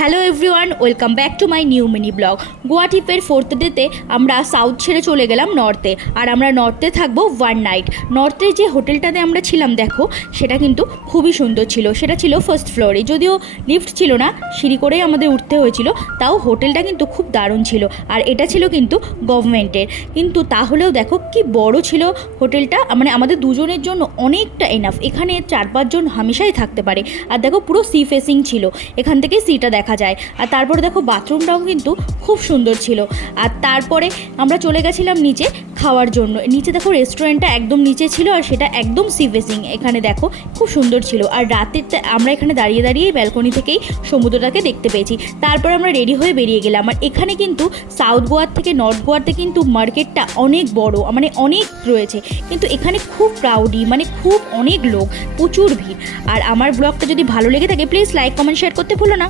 Hello everyone, welcome back to my new mini blog. Goa ট্রিপের 4th ডেতে আমরা south ছেড়ে চলে গেলাম নর্থে, আর আমরা নর্থে থাকবো 1 নাইট। নর্থের যে হোটেলটাতে আমরা ছিলাম দেখো, সেটা কিন্তু খুবই সুন্দর ছিল। সেটা ছিল ফার্স্ট ফ্লোরে, যদিও লিফট ছিল না, সিঁড়ি করেই আমাদের উঠতে হয়েছিল। তাও হোটেলটা কিন্তু খুব দারুণ ছিল, আর এটা ছিল কিন্তু গভর্নমেন্টের। কিন্তু তাহলেও দেখো কি বড় ছিল হোটেলটা, মানে আমাদের দুজনের জন্য অনেকটা এনাফ। এখানে 4-5 জন হামেশাই থাকতে পারে। আর দেখো পুরো সি ফেসিং ছিল, এখান থেকে সিটা দেখা যায়। আর তারপরে দেখো বাথরুমটাও কিন্তু খুব সুন্দর ছিল। আর তারপরে আমরা চলে গেছিলাম নিচে খাওয়ার জন্য। নিচে দেখো রেস্টুরেন্টটা একদম নিচে ছিল, আর সেটা একদম সি ফেসিং। এখানে দেখো খুব সুন্দর ছিল। আর রাতেরটা আমরা এখানে দাঁড়িয়ে দাঁড়িয়েই ব্যালকনি থেকেই সমুদ্রটাকে দেখতে পেয়েছি। তারপর আমরা রেডি হয়ে বেরিয়ে গেলাম। আর এখানে কিন্তু সাউথ গোয়ার থেকে নর্থ গোয়াতে কিন্তু মার্কেটটা অনেক বড়, মানে অনেক রয়েছে। কিন্তু এখানে খুব ক্রাউডি, মানে খুব অনেক লোক, প্রচুর ভিড়। আর আমার ব্লগটা যদি ভালো লেগে থাকে প্লিজ লাইক, কমেন্ট, শেয়ার করতে ভুলো না।